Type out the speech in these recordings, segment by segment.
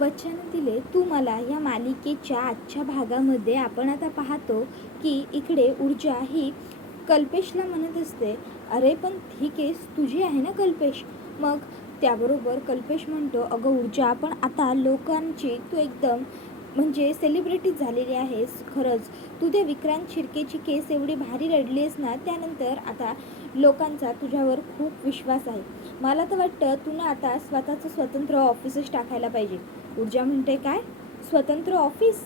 वचन दिले तू मला या मालिकेच्या आजच्या भागामध्ये आपण आता पाहतो की इकडे ऊर्जा ही कल्पेशला म्हणत असते, अरे पण ही केस तुझी आहे ना कल्पेश. मग त्याबरोबर कल्पेश म्हणतो, अगं ऊर्जा पण आता लोकांची तू एकदम म्हणजे सेलिब्रिटी झालेली आहेस. खरंच तू त्या विक्रांत शिर्केची केस एवढी भारी रडलीस ना, त्यानंतर आता लोकांचा तुझ्यावर खूप विश्वास आहे. मला तर वाटतं तू ना आता स्वतःचं स्वतंत्र ऑफिसच टाकायला पाहिजे. ऊर्जा म्हणते, काय स्वतंत्र ऑफिस?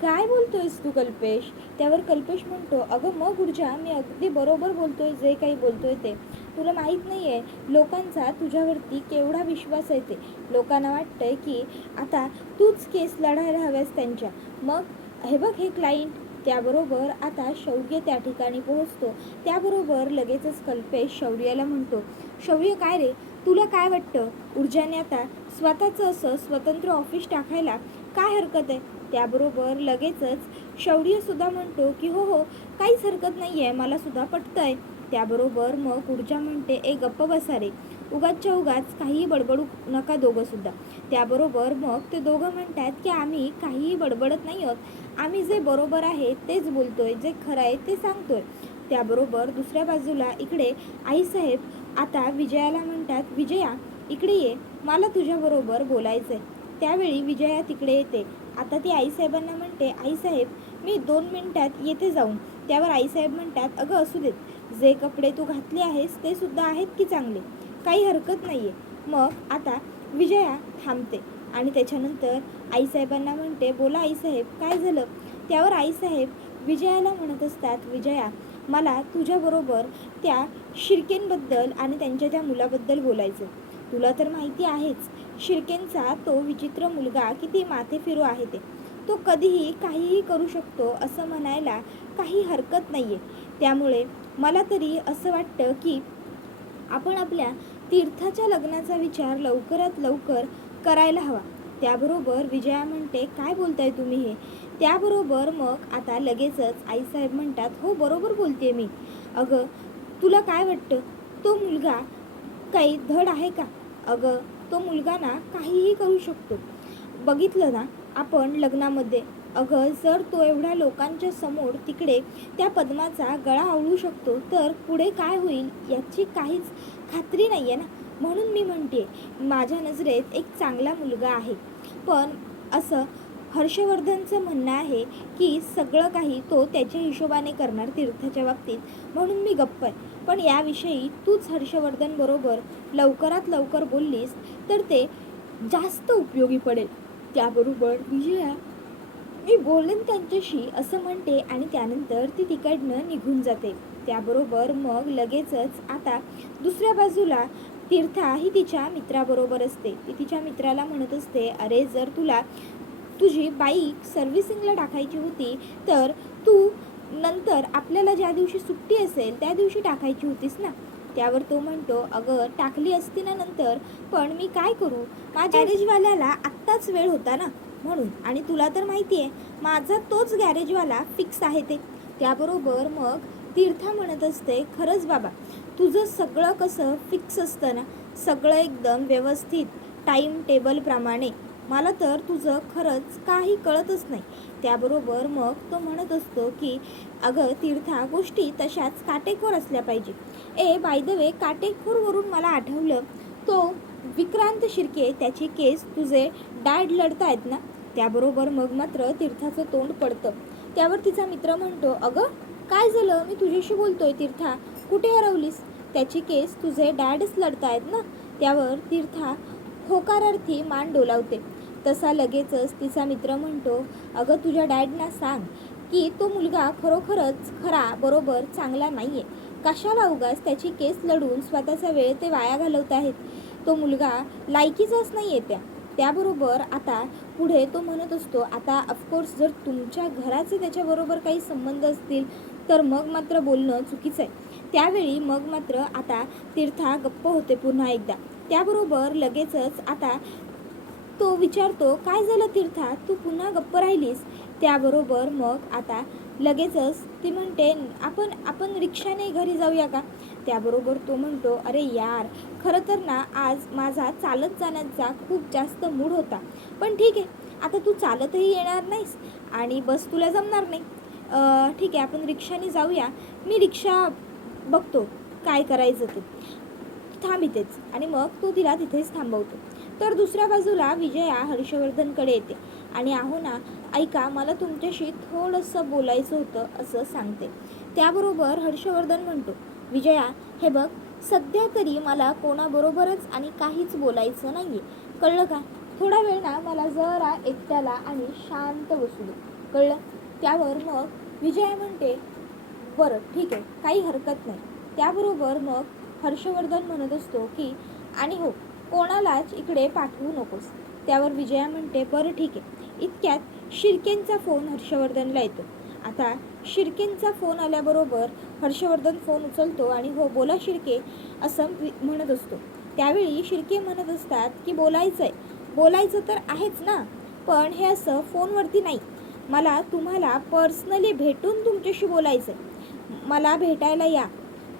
काय बोलतोयस तू कल्पेश? त्यावर कल्पेश म्हणतो, अगं मग ऊर्जा, मी अगदी बरोबर बोलतोय जे काही बोलतोय ते. तुला माहीत नाही आहे लोकांचा तुझ्यावरती केवढा विश्वास आहे ते. लोकांना वाटतंय की आता तूच केस लढायला हव्यास त्यांच्या. मग हे बघ हे क्लायंट. त्याबरोबर आता शौर्य त्या ठिकाणी पोहोचतो. त्याबरोबर लगेचच कल्पेश शौर्याला म्हणतो, शौर्य काय रे, तुला काय वाटतं ऊर्जाने आता स्वतःचं असं स्वतंत्र ऑफिस टाकायला काय हरकत आहे? त्याबरोबर लगेचच शौर्यसुद्धा म्हणतो की हो हो, काहीच हरकत नाही आहे, मला सुद्धा पटतंय. त्याबरोबर मग ऊर्जा म्हणते, गप्प बसा रे, उगाचच्या उगाच काहीही बडबडू नका दोघंसुद्धा. त्याबरोबर मग ते दोघं म्हणतात की आम्ही काहीही बडबडत नाही आहोत, आम्ही जे बरोबर आहे तेच बोलतोय, जे खरं आहे ते सांगतोय. त्याबरोबर दुसऱ्या बाजूला इकडे आईसाहेब आता विजयाला म्हणतात, विजया इकडे ये, मला तुझ्याबरोबर बोलायचं आहे. त्यावेळी विजया तिकडे येते. आता ती आईसाहेबांना म्हणते, आईसाहेब मी 2 मिनिटात येते जाऊन. त्यावर आईसाहेब म्हणतात, अगं असू देत, जे कपडे तू घातले आहेस ते सुद्धा आहेत की चांगले, काही हरकत नाही आहे. मग आता विजया थांबते आणि त्याच्यानंतर आईसाहेबांना म्हणते, बोला आईसाहेब काय झालं? त्यावर आईसाहेब विजयाला म्हणत असतात, विजया मला तुझ्याबरोबर त्या शिर्केंबद्दल आणि त्यांच्या त्या मुलाबद्दल बोलायचं. तुला तर माहिती आहेच शिर्केंचा तो विचित्र मुलगा किती माथे फिरू आहे ते. तो कधीही काहीही करू शकतो असं म्हणायला काही हरकत नाही आहे. त्यामुळे मला तरी असं वाटतं की आपण आपल्या तीर्थाच्या लग्नाचा विचार लवकरात लवकर करायला हवा. त्याबरोबर विजया म्हणते, काय बोलताय तुम्ही हे? त्याबरोबर मग आता लगेचच आईसाहेब म्हणतात, हो बरोबर बोलते मी. अगं तुला काय वाटतं तो मुलगा काही धड आहे का? अगं तो मुलगा ना काहीही करू शकतो. बघितलं ना आपण लग्नामध्ये, अगं जर तो एवढ्या लोकांच्या समोर तिकडे त्या पद्माचा गळा आवळू शकतो तर पुढे काय होईल याची काहीच खात्री नाही आहे ना. म्हणून मी म्हणते माझ्या नजरेत एक चांगला मुलगा आहे. पण असं हर्षवर्धनचं म्हणणं आहे की सगळं काही तो त्याच्या हिशोबाने करणार तीर्थाच्या बाबतीत, म्हणून मी गप्प आहे. पण याविषयी तूच हर्षवर्धन बरोबर लवकरात लवकर बोललीस तर ते जास्त उपयोगी पडेल. त्याबरोबर विजया मी बोलेन त्यांच्याशी असं म्हणते आणि त्यानंतर ती तिकडनं निघून जाते. त्याबरोबर मग लगेचच आता दुसऱ्या बाजूला तीर्था ही तिच्या मित्राबरोबर असते. ती तिच्या मित्राला म्हणत असते, अरे जर तुला तुझी बाईक सर्व्हिसिंगला टाकायची होती तर तू नंतर आपल्याला ज्या दिवशी सुट्टी असेल त्या दिवशी टाकायची होतीस ना. त्यावर तो म्हणतो, अगं टाकली असती ना नंतर, पण मी काय करू, माझ्या गॅरेजवाल्याला आत्ताच वेळ होता ना म्हणून, आणि तुला तर माहिती आहे माझा तोच गॅरेजवाला फिक्स आहे ते. त्याबरोबर मग तीर्था म्हणत असते, खरंच बाबा तुझं सगळं कसं फिक्स असतं ना, सगळं एकदम व्यवस्थित टाईम टेबलप्रमाणे, मला तर तुझं खरंच काही कळतच नाही. त्याबरोबर मग तो म्हणत असतो की अगं तीर्था गोष्टी तशाच काटेकोर असल्या पाहिजे. बाय द वे काटेकोरवरून मला आठवलं, तो विक्रांत शिर्के त्याची केस तुझे डॅड लढतायत ना. त्याबरोबर मग मात्र तीर्थाचं तोंड पडतं. त्यावर तिचा मित्र म्हणतो, अगं काय झालं, मी तुझ्याशी बोलतोय तीर्था, कुठे हरवलीस? त्याची केस तुझे डॅडच लढतायत ना. त्यावर तीर्था होकारार्थी मान डोलावते. तसा लगेचच तिचा मित्र म्हणतो, अगं तुझ्या डॅडना सांग की तो मुलगा खरोखरच खरा बरोबर चांगला नाही आहे. कशाला उगाच त्याची केस लढून स्वतःचा वेळ ते वाया घालवत आहेत. तो मुलगा लायकीचाच नाही आहे त्या. त्याबरोबर आता पुढे तो म्हणत असतो, आता ऑफकोर्स जर तुमच्या घराचे त्याच्याबरोबर काही संबंध असतील तर मग मात्र बोलणं चुकीचं आहे. त्यावेळी मग मात्र आता तीर्था गप्प होते पुन्हा एकदा. त्याबरोबर लगेचच आता तो विचारतो, काय झालं तीर्था, तू पुन्हा गप्प राहिलीस? त्याबरोबर मग आता लगेचच ती म्हणते, आपण रिक्षाने घरी जाऊया का? त्याबरोबर तो म्हणतो, अरे यार, खरं तर ना आज माझा चालत जाण्याचा खूप जास्त मूड होता, पण ठीक आहे, आता तू चालतही येणार नाहीस आणि बस तुला जमणार नाही. ठीक आहे, आपण रिक्षाने जाऊया, मी रिक्षा बघतो काय करायचं ते, थांब इथेच. आणि मग तो तिला तिथेच थांबवतो. तर दुसऱ्या बाजूला विजया हर्षवर्धनकडे येते आणि अहो ना, ऐका, मला तुमच्याशी थोडंसं बोलायचं होतं असं सांगते. त्याबरोबर हर्षवर्धन म्हणतो, विजया, हे बघ, सध्या तरी मला कोणाबरोबरच आणि काहीच बोलायचं नाही आहे, कळलं का? थोडा वेळ ना मला जरा एकट्याला आणि शांत बसू दे, कळलं? त्यावर मग विजया म्हणते, बरं ठीक आहे, काही हरकत नाही. त्याबरोबर मग हर्षवर्धन म्हणत असतो की आणि हो, कोणालाच इकडे पाठवू नकोस. त्यावर विजया म्हणते, बरं ठीक आहे. इतक्यात शिर्केंचा फोन हर्षवर्धनला येतो. आता शिर्केंचा फोन आल्याबरोबर हर्षवर्धन फोन उचलतो आणि हो बोला शिर्के असं म्हणत असतो. त्यावेळी शिर्के म्हणत असतात की बोलायचं तर आहेच ना, पण हे असं फोनवरती नाही, मला तुम्हाला पर्सनली भेटून तुमच्याशी बोलायचं आहे, मला भेटायला या.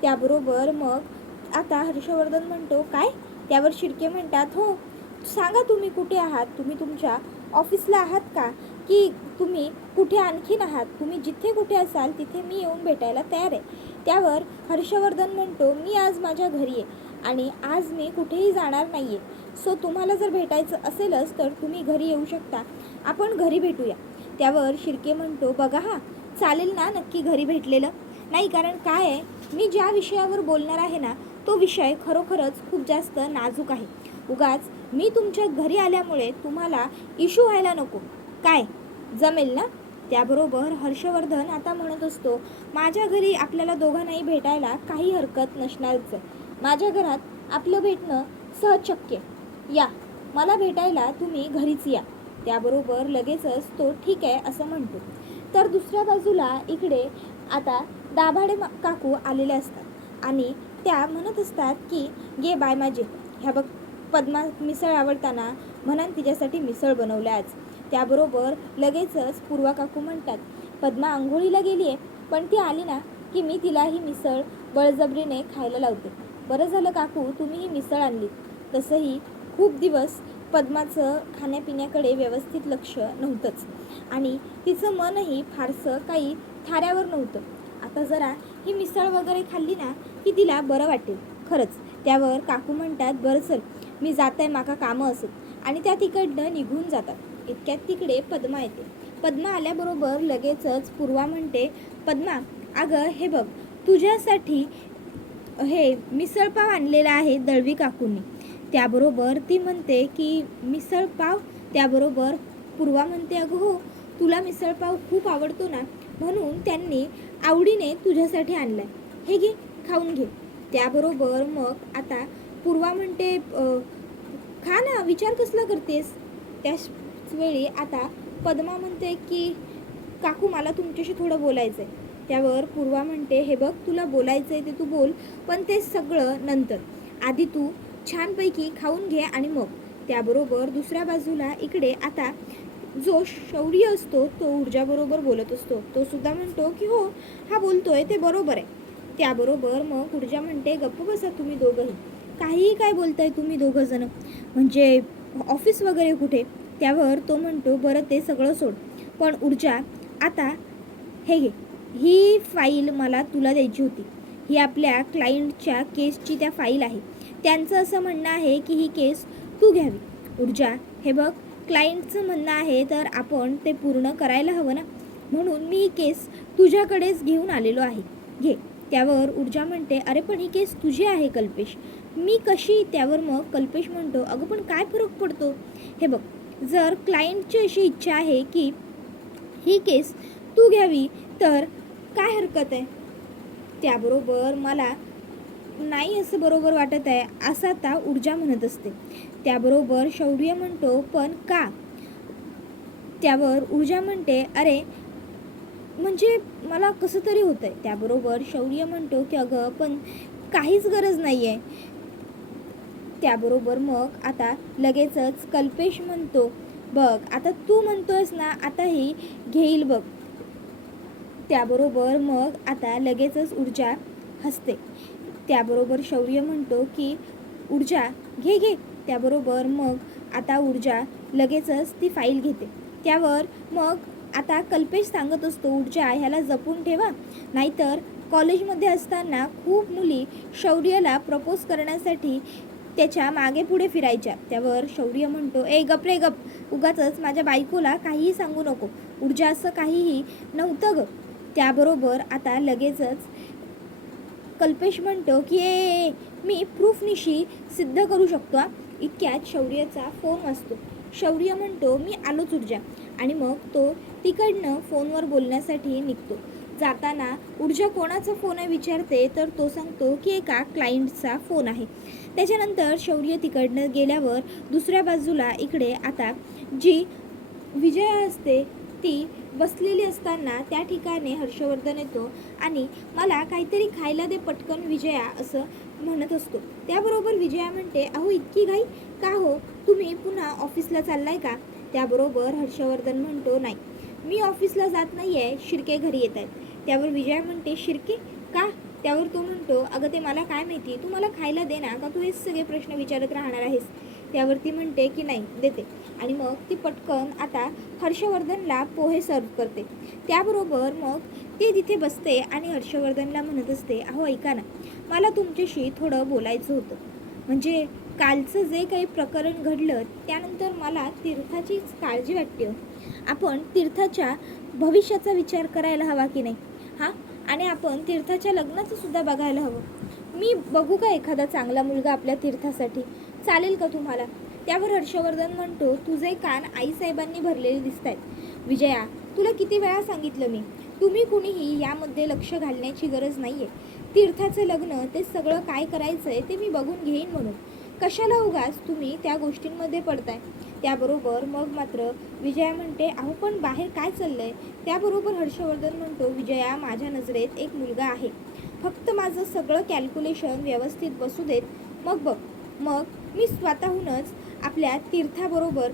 त्याबरोबर मग आता हर्षवर्धन म्हणतो, काय? त्यावर शिर्के म्हणतात, हो, सांगा तुम्ही कुठे आहात, तुम्ही तुमच्या ऑफिसला आहात का, की तुम्ही कुठे आणखीन आहात, तुम्ही जिथे कुठे असाल तिथे मी येऊन भेटायला तयार आहे. त्यावर हर्षवर्धन म्हणतो, मी आज माझ्या घरी आहे आणि आज मी कुठेही जाणार नाही आहे, सो तुम्हाला जर भेटायचं असेलच तर तुम्ही घरी येऊ शकता, आपण घरी भेटूया. त्यावर शिर्के म्हणतो, बघा हा, चालेल ना नक्की घरी भेटलेलं? नाही, कारण काय आहे, मी ज्या विषयावर बोलणार आहे ना, तो विषय खरोखरच खूप जास्त नाजूक आहे. उगाच मी तुमच्या घरी आल्यामुळे तुम्हाला इश्यू व्हायला नको, काय जमेल ना? त्याबरोबर हर्षवर्धन आता म्हणत असतो, माझ्या घरी आपल्याला दोघांनाही भेटायला काही हरकत नसणारच आहे, माझ्या घरात आपलं भेटणं सहज शक्य, या, मला भेटायला तुम्ही घरीच या. त्याबरोबर लगेचच तो ठीक आहे असं म्हणतो. तर दुसऱ्या बाजूला इकडे आता दाभाडे काकू आलेले असतात आणि त्या म्हणत असतात की गे बाय माझे, ह्या बघ, पद्मा मिसळ आवडताना म्हणान तिच्यासाठी मिसळ बनवलं आज. त्याबरोबर लगेचच पूर्वा काकू म्हणतात, पद्मा आंघोळीला गेली आहे, पण ती आली ना की मी तिला ही मिसळ बळजबरीने खायला लावते. बरं झालं काकू तुम्ही ही मिसळ आणली, तसंही खूप दिवस पद्माचं खाण्यापिण्याकडे व्यवस्थित लक्ष नव्हतंच आणि तिचं मनही फारसं काही थाऱ्यावर नव्हतं. आता जरा ही मिसळ वगैरे खाल्ली ना की तिला बरं वाटेल खरंच. त्यावर काकू म्हणतात, बरं चल, मी जात आहे, माका कामं असत, आणि त्या तिकडनं निघून जातात. इतक्यात तिकडे पद्मा येते. पद्मा आल्याबरोबर लगेचच पूर्वा म्हणते, पद्मा, अगं हे बघ, तुझ्यासाठी हे मिसळपाव आणलेला आहे दळवी काकूंनी. त्याबरोबर ती म्हणते की मिसळपाव? त्याबरोबर पूर्वा म्हणते, अगं हो, तुला मिसळपाव खूप आवडतो ना, म्हणून त्यांनी आवडीने तुझ्यासाठी आणलाय, हे घे, खाऊन घे. त्याबरोबर मग आता पूर्वा म्हणते, खा ना, विचार कसला करतेस? त्याच वेळी आता पद्मा म्हणते की काकू मला तुमच्याशी थोडं बोलायचं आहे. त्यावर पूर्वा म्हणते, हे बघ, तुला बोलायचं आहे ते तू बोल, पण ते सगळं नंतर, आधी तू छानपैकी खाऊन घे आणि मग. त्याबरोबर दुसऱ्या बाजूला इकडे आता जो शौर्य असतो तो ऊर्जाबरोबर बोलत असतो. तो सुद्धा म्हणतो की हो, हा बोलतोय ते बरोबर आहे. त्याबरोबर मग ऊर्जा म्हणते, गप्प बसा तुम्ही दोघंही, काहीही काय बोलताय तुम्ही दोघं जण, म्हणजे ऑफिस वगैरे कुठे? त्यावर तो म्हणतो, बरं ते सगळं सोड, पण ऊर्जा, आता हे घे, ही फाईल मला तुला द्यायची होती, ही आपल्या क्लायंटच्या केसची त्या फाईल आहे. त्यांचं असं म्हणणं आहे की ही केस तू घ्यावी. ऊर्जा, हे बघ, क्लायंटचं म्हणणं आहे तर आपण ते पूर्ण करायला हवं ना, म्हणून मी ही केस तुझ्याकडेच घेऊन आलेलो आहे, घे. त्यावर ऊर्जा म्हणते, अरे पण ही केस तुझी आहे कल्पेश, मी कशी? त्यावर मग कल्पेश म्हणतो, अगं पण काय फरक पडतो? हे बघ, जर क्लायंटची अशी इच्छा आहे की ही केस तू घ्यावी तर काय हरकत आहे? त्याबरोबर मला नाही असं बरोबर वाटत आहे असं आता ऊर्जा म्हणत असते. त्याबरोबर शौर्य म्हणतो, पण का? त्यावर ऊर्जा म्हणते, अरे म्हणजे मला कसं तरी होतं आहे. त्याबरोबर शौर्य म्हणतो की अगं पण काहीच गरज नाही आहे. त्याबरोबर मग आता लगेचच कल्पेश म्हणतो, बघ आता तू म्हणतोयस ना, आता ही घेईल बघ. त्याबरोबर मग आता लगेचच ऊर्जा हसते. त्याबरोबर शौर्य म्हणतो की ऊर्जा घे घे. त्याबरोबर मग आता ऊर्जा लगेचच ती फाईल घेते. त्यावर मग आता कल्पेश सांगत असतो, ऊर्जा ह्याला जपून ठेवा, नाहीतर कॉलेजमध्ये असताना खूप मुली शौर्यला प्रपोज करण्यासाठी त्याच्या मागे पुढे फिरायच्या. त्यावर शौर्य म्हणतो, ए गप रे गप, उगाचच माझ्या बायकोला काहीही सांगू नको. ऊर्जा असं काहीही नव्हतं ग. त्याबरोबर आता लगेचच कल्पेश म्हणतो की ए मी प्रूफनिशी सिद्ध करू शकतो. इतक्यात शौर्याचा फोन वाजतो. शौर्य म्हणतो, मी आलोच ऊर्जा. आणि मग तो तिकडनं फोनवर बोलण्यासाठी निघतो. जाताना ऊर्जा कोणाचा फोन आहे विचारते, तर तो सांगतो की एका क्लायंटचा फोन आहे. त्याच्यानंतर शौर्य तिकडनं गेल्यावर दुसऱ्या बाजूला इकडे आता जी विजया असते ती बसलेली असताना त्या ठिकाणी हर्षवर्धन येतो आणि मला काहीतरी खायला दे पटकन विजया असं म्हणत असतो. त्याबरोबर विजया म्हणते, अहो इतकी घाई का हो, तुम्ही पुन्हा ऑफिसला चाललाय का? त्याबरोबर हर्षवर्धन म्हणतो, नाही मी ऑफिसला जात नाही आहे, शिर्के घरी येत आहेत. त्यावर विजया म्हणते, शिर्के का? त्यावर तो म्हणतो, अगं ते मला काय माहिती, तू मला खायला दे ना, का तू हेच सगळे प्रश्न विचारत राहणार आहेस? त्यावरती म्हणते की नाही देते. आणि मग ती पटकन आता हर्षवर्धनला पोहे सर्व करते. त्याबरोबर मग ती तिथे बसते आणि हर्षवर्धनला म्हणत असते, अहो ऐका ना, मला तुमच्याशी थोडं बोलायचं होतं. म्हणजे कालचं जे काही प्रकरण घडलं त्यानंतर मला तीर्थाचीच काळजी वाटते. आपण तीर्थाच्या भविष्याचा विचार करायला हवा की नाही हां, आणि आपण तीर्थाच्या लग्नाचं सुद्धा बघायला हवं. मी बघू का एखादा चांगला मुलगा आपल्या तीर्थासाठी, चालेल का तुम्हाला? त्यावर हर्षवर्धन म्हणतो, तुझे कान आईसाहेबांनी भरलेले दिसत आहेत. विजया, तुला किती वेळा सांगितलं मी, तुम्ही कुणीही यामध्ये लक्ष घालण्याची गरज नाही आहे. तीर्थाचं लग्न ते सगळं काय करायचं आहे ते मी बघून घेईन म्हणून. कशाला उगाच तुम्ही त्या गोष्टींमध्ये पडताय? त्याबरोबर मग मात्र विजया म्हणते, अहो पण बाहेर काय चाललं आहे? त्याबरोबर हर्षवर्धन म्हणतो, विजया माझ्या नजरेत एक मुलगा आहे, फक्त माझं सगळं कॅल्क्युलेशन व्यवस्थित बसू देत, मग बघ, मग मी स्वतःहूनच आपल्या तीर्थाबरोबर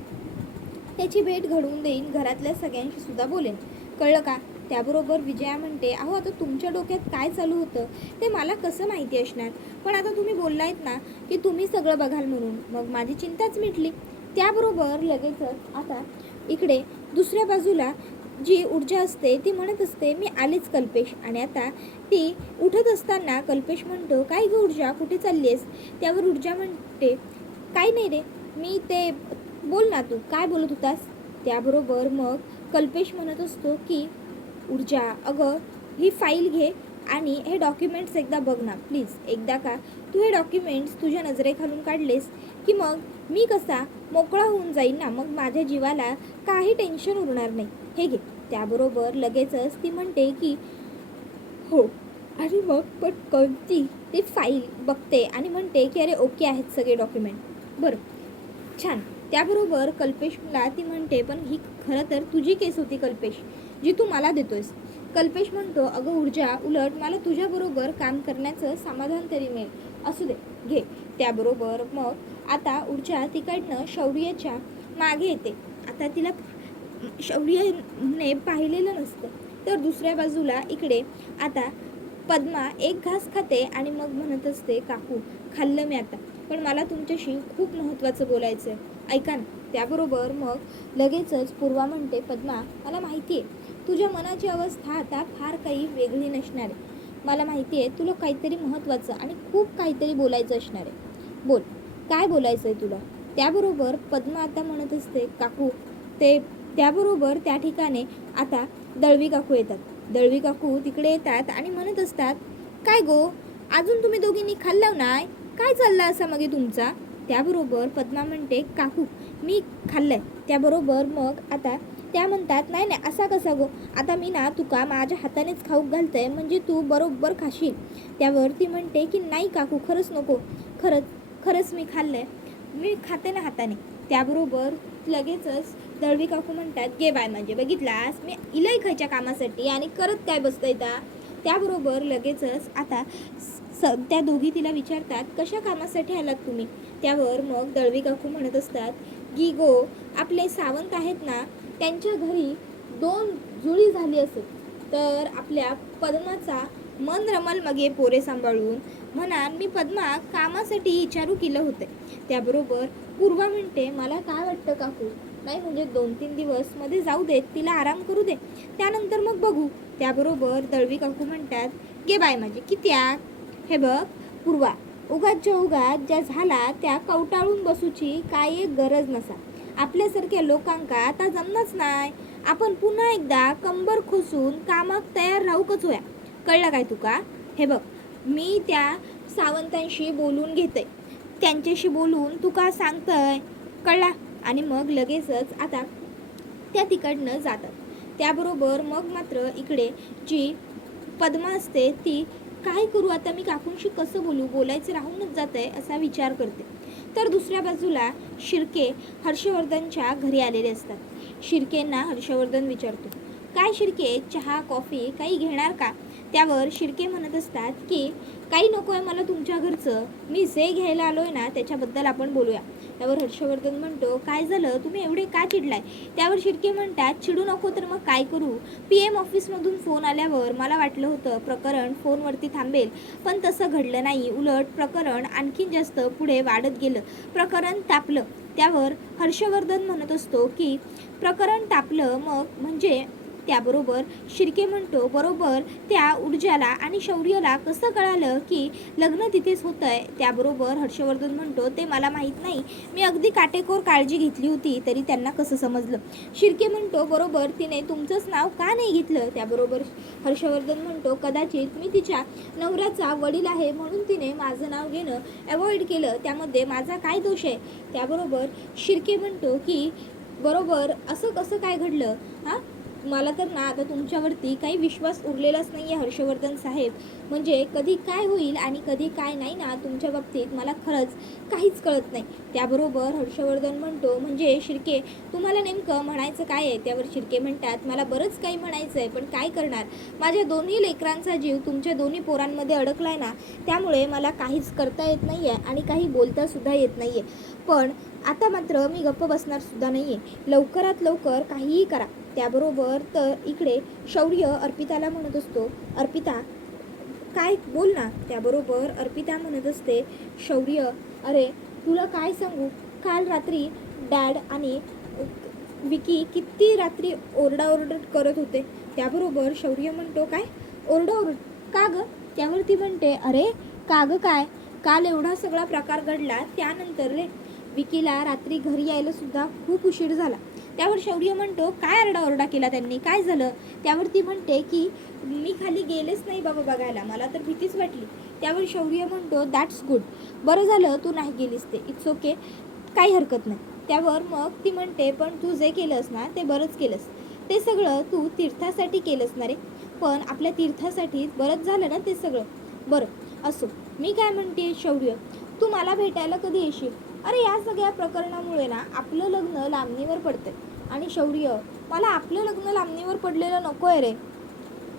त्याची भेट घडवून देईन, घरातल्या सगळ्यांशी सुद्धा बोलेन, कळलं का? त्याबरोबर विजया म्हणते, अहो आता तुमच्या डोक्यात काय चालू होतं ते मला कसं माहिती असणार, पण आता तुम्ही बोललायत ना की तुम्ही सगळं बघाल म्हणून, मग माझी चिंताच मिटली. त्याबरोबर लगेचच आता इकडे दुसऱ्या बाजूला जी ऊर्जा असते ती म्हणत असते, मी आलेच कल्पेश. आणि आता ती उठत असताना कल्पेश म्हणतो, काय ग ऊर्जा, कुठे चालली आहेस? त्यावर ऊर्जा म्हणते, काय नाही रे, मी ते बोल ना, तू काय बोलत होतास? त्याबरोबर मग कल्पेश म्हणत असतो की ऊर्जा, अगं ही फाईल घे आणि हे डॉक्युमेंट्स एकदा बघ ना प्लीज. एकदा का तू हे डॉक्युमेंट्स तुझ्या नजरेखालून काढलेस की मग मी कसा मोकळा होऊन जाईन ना, मग माझ्या जीवाला काही टेन्शन उरणार नाही. हे घे. त्याबरोबर लगेचच ती म्हणते की हो, आणि मग पटकन ती फाईल बघते आणि म्हणते की अरे ओके आहेत सगळे डॉक्युमेंट, बरं छान. त्याबरोबर कल्पेशला ती म्हणते, पण ही खरं तर तुझी केस होती कल्पेश, जी तू मला देतोयस. कल्पेश म्हणतो, अगं ऊर्जा, उलट मला तुझ्याबरोबर काम करण्याचं समाधान तरी मिळेल, असू दे घे. त्याबरोबर मग आता ऊर्जा तिकडनं शौर्याच्या मागे येते. आता तिला शौर्यने पाहिलेलं नसतं, तर दुसऱ्या बाजूला इकडे आता पद्मा एक घास खाते आणि मग म्हणत असते, काकू खाल्लं मी आता, पण मला तुमच्याशी खूप महत्त्वाचं बोलायचं आहे, ऐका ना. त्याबरोबर मग लगेचच पूर्वा म्हणते, पद्मा मला माहिती आहे तुझ्या मनाची अवस्था आता फार काही वेगळी नसणार आहे. मला माहिती आहे तुला काहीतरी महत्त्वाचं आणि खूप काहीतरी बोलायचं असणार आहे, बोल काय बोलायचं आहे तुला? त्याबरोबर पद्मा आता म्हणत असते, काकू ते. त्याबरोबर त्या ठिकाणी आता दळवी काकू येतात. दळवी काकू तिकडे येतात आणि म्हणत असतात, काय गो, अजून तुम्ही दोघींनी खाल्लं नाही, काय चाललं असा मग तुमचा? त्याबरोबर पद्मा म्हणते, काकू मी खाल्लंय. त्याबरोबर मग आता त्या म्हणतात, नाही नाही असा कसा गो, आता मी ना तुका माझ्या हातानेच खाऊ घालतंय, म्हणजे तू बरोबर खाशील. त्यावर ती म्हणते की नाही काकू, खरंच नको, खरंच मी खाल्लंय, मी खाते ना हाताने. त्याबरोबर लगेचच दळवी काकू म्हणतात, गे बाय, म्हणजे बघितलास मी इलय खायच्या कामासाठी आणि करत काय बसतंय ता. त्याबरोबर लगेचच आता त्या दोघी तिला विचारतात, कशा कामासाठी आलात तुम्ही? त्यावर मग दळवी काकू म्हणत असतात, गी गो, आपले सावंत आहेत ना, त्यांच्या घरी 2 जुळी झाली असेल, तर आपल्या पद्माचा मन रमल मगे पोरे सांभाळून, म्हणाल मी पद्मा कामासाठी विचारू केलं होतं. त्याबरोबर पूर्वा म्हणते मला काय वाटतं काकू, नाही म्हणजे 2-3 दिवस मध्ये जाऊ देत, तिला आराम करू दे, त्यानंतर मग बघू. त्याबरोबर दळवी काकू म्हणतात गे बाय माझे कित्याक. हे बघ पूर्वा, उगाच ज्या झाला त्या कवटाळून बसूची काय एक गरज नसा. आपल्यासारख्या लोकांका आता जमनच नाही. आपण पुन्हा एकदा कंबर खोसून कामाक तयार राहूकच होया. कळलं काय तुका. हे बघ मी त्या सावंतांशी बोलून घेते, त्यांच्याशी बोलून तुका सांगतय, कळला. आणि मग लगेचच आता त्या तिकडनं जातात. त्याबरोबर मग मात्र इकडे जी पद्मा असते ती काय करू आता, मी काकूंशी कसं बोलू, बोलायचं राहूनच जात आहे असा विचार करते. तर दुसऱ्या बाजूला शिर्के हर्षवर्धनच्या घरी आलेले असतात. शिर्केंना हर्षवर्धन विचारतो काय शिर्के, चहा कॉफी काही घेणार का. त्यावर शिर्के म्हणत असतात की काही नको आहे मला तुमच्या घरचं, मी जे घ्यायला आलोय ना त्याच्याबद्दल आपण बोलूया. त्यावर हर्षवर्धन म्हणतो काय झालं, तुम्ही एवढे का चिडलाय. त्यावर शिर्के म्हणतात चिडू नको तर मग काय करू. PM ऑफिसमधून फोन आल्यावर मला वाटलं होतं प्रकरण फोनवरती थांबेल, पण तसं घडलं नाही. उलट प्रकरण आणखीन जास्त पुढे वाढत गेलं, प्रकरण तापलं. त्यावर हर्षवर्धन म्हणत असतो की प्रकरण तापलं मग म्हणजे. त्याबरोबर शिर्के म्हणतो बरोबर त्या ऊर्जाला आणि शौर्यला कसं कळालं की लग्न तिथेच होतं आहे. त्याबरोबर हर्षवर्धन म्हणतो ते मला माहीत नाही, मी अगदी काटेकोर काळजी घेतली होती तरी त्यांना कसं समजलं. शिर्के म्हणतो बरोबर तिने तुमचंच नाव का नाही घेतलं. त्याबरोबर हर्षवर्धन म्हणतो कदाचित मी तिच्या नवऱ्याचा वडील आहे म्हणून तिने माझं नाव घेणं अवॉइड केलं, त्यामध्ये माझा काय दोष आहे. त्याबरोबर शिर्के म्हणतो की बरोबर असं कसं काय घडलं. हां मला तर ना आता तुमच्यावरती काही विश्वास उरलेलाच नाही आहे हर्षवर्धन साहेब. म्हणजे कधी काय होईल आणि कधी काय नाही ना तुमच्या बाबतीत मला खरंच काहीच कळत नाही. त्याबरोबर हर्षवर्धन म्हणतो म्हणजे शिर्के तुम्हाला नेमकं म्हणायचं काय आहे. त्यावर शिर्के म्हणतात मला बरंच काही म्हणायचं आहे पण काय करणार, माझ्या दोन्ही लेकरांचा जीव तुमच्या दोन्ही पोरांमध्ये अडकलाय ना, त्यामुळे मला काहीच करता येत नाही आहे आणि काही बोलता सुद्धा येत नाही आहे. पण आता मात्र मी गप्प बसणार सुद्धा नाही आहे, लवकरात लवकर काहीही करा. त्याबरोबर तर इकडे शौर्य अर्पिताला म्हणत असतो अर्पिता काय बोल ना. त्याबरोबर अर्पिता म्हणत असते शौर्य अरे तुला काय सांगू, काल रात्री डॅड आणि विकी किती रात्री ओरडाओरड करत होते. त्याबरोबर शौर्य म्हणतो काय ओरडाओरड का गं. त्यावरती म्हणते अरे का गं काय, काल एवढा सगळा प्रकार घडला त्यानंतर रे विकीला रात्री घरी यायला सुद्धा खूप उशीर झाला. त्यावर शौर्य म्हणतो काय आरडाओरडा केला त्यांनी, काय झालं. त्यावरती म्हणते की मी खाली गेलेच नाही बाबा बघायला, मला तर भीतीच वाटली. त्यावर शौर्य म्हणतो दॅट्स गुड, बरं झालं तू नाही गेलीस, ते इट्स ओके, काही हरकत नाही. त्यावर मग ती म्हणते पण तू जे केलंस ना ते बरंच केलंस, ते सगळं तू तीर्थासाठी केलंस ना रे, पण आपल्या तीर्थासाठीच बरंच झालं ना ते सगळं. बरं असो, मी काय म्हणते शौर्य तू मला भेटायला कधी येशील. अरे या सगळ्या प्रकरणामुळे ना आपलं लग्न लांबणीवर पडतंय. आणि शौर्य मला आपलं लग्न लांबणीवर पडलेलं नको आहे रे,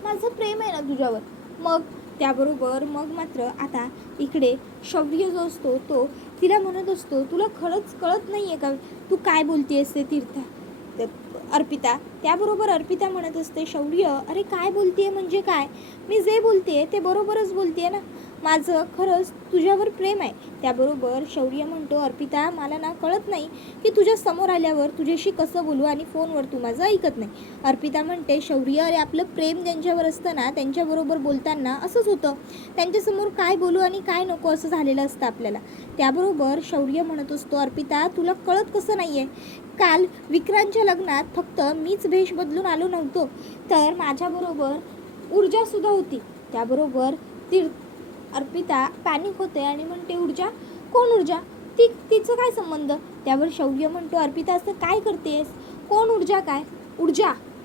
माझं प्रेम आहे ना तुझ्यावर. मग त्याबरोबर मग मात्र आता इकडे शौर्य जो असतो तो तिला म्हणत असतो तुला खरंच कळत नाही आहे का तू काय बोलतेस ते तीर्था अर्पिता. त्याबरोबर अर्पिता म्हणत असते शौर्य अरे काय बोलतेय म्हणजे काय, मी जे बोलते ते बरोबरच बोलते ना, माझं खरंच तुझ्यावर प्रेम आहे. त्याबरोबर शौर्य म्हणतो अर्पिता मला ना कळत नाही की तुझ्या समोर आल्यावर तुझ्याशी कसं बोलू आणि फोनवर तू माझं ऐकत नाही. अर्पिता म्हणते शौर्य अरे आपलं प्रेम ज्यांच्यावर असतं ना त्यांच्याबरोबर बोलताना असंच होतं, त्यांच्यासमोर काय बोलू आणि काय नको असं झालेलं असतं आपल्याला. त्याबरोबर शौर्य म्हणत असतो अर्पिता तुला कळत कसं नाही आहे, काल विक्रांतच्या लग्नात फक्त मीच भेष बदलून आलो नव्हतो तर माझ्याबरोबर ऊर्जासुद्धा होती. त्याबरोबर अर्पिता पॅनिक होते आणि म्हणते ऊर्जा, कोण ऊर्जा, तिचं काय संबंध. त्यावर शौर्य म्हणतो अर्पिता असं काय करतेस, कोण ऊर्जा, काय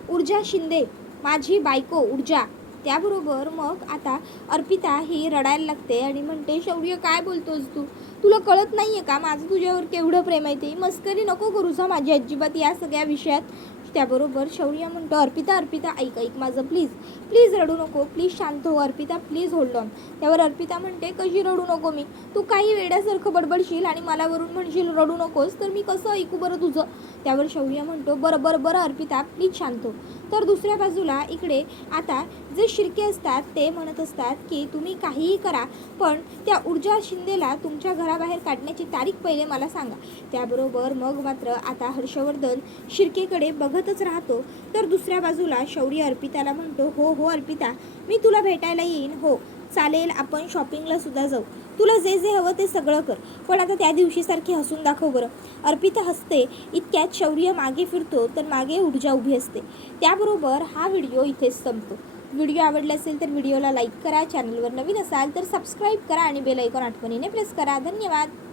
ऊर्जा शिंदे माझी बायको ऊर्जा. त्याबरोबर मग आता अर्पिता ही रडायला लागते आणि म्हणते शौर्य काय बोलतोस तू, तुला कळत नाही आहे का माझं तुझ्यावर केवढं प्रेम आहे ते, मस्करी नको करूस हा माझी अजिबात या सगळ्या विषयात. त्याबरोबर शौर्य म्हणतो अर्पिता ऐक माझं, प्लीज रडू नको, प्लीज शांत हो अर्पिता, प्लीज होल्ड ऑन. त्यावर अर्पिता म्हणते कशी रडू नको मी, तू काही वेड्यासारखं बडबडशील आणि मला वरून म्हणशील रडू नकोस तर मी कसं ऐकू बरं तुझं. त्यावर शौर्य म्हणतो बरं बरं बरं अर्पिता प्लीज शांत हो. तर दुसऱ्या बाजूला इकडे आता जे शिर्के असतात ते म्हणत असतात की तुम्ही काहीही करा, पण त्या ऊर्जा शिंदेला तुमच्या घराबाहेर काढण्याची तारीख पहिले मला सांगा. त्याबरोबर मग मात्र आता हर्षवर्धन शिर्केकडे बघतच राहतो. तर दुसऱ्या बाजूला शौर्य अर्पिताला म्हणतो हो हो अर्पिता, मी तुला भेटायला येईन. हो चालेल, आपण शॉपिंगला सुद्धा जाऊ. तुला जे जे हवं ते सगळं कर, पण आता त्या दिवशीसारखी हसून दाखव बरं. अर्पिता हसते. इतक्यात शौर्य मागे फिरतो तर मागे ऊर्जा उभी असते. त्याबरोबर हा व्हिडिओ इथेच संपतो. व्हिडिओ आवडला असेल तर व्हिडिओला लाईक करा, चॅनलवर नवीन असाल तर सबस्क्राईब करा आणि बेल आयकॉन आठवणीने प्रेस करा. धन्यवाद.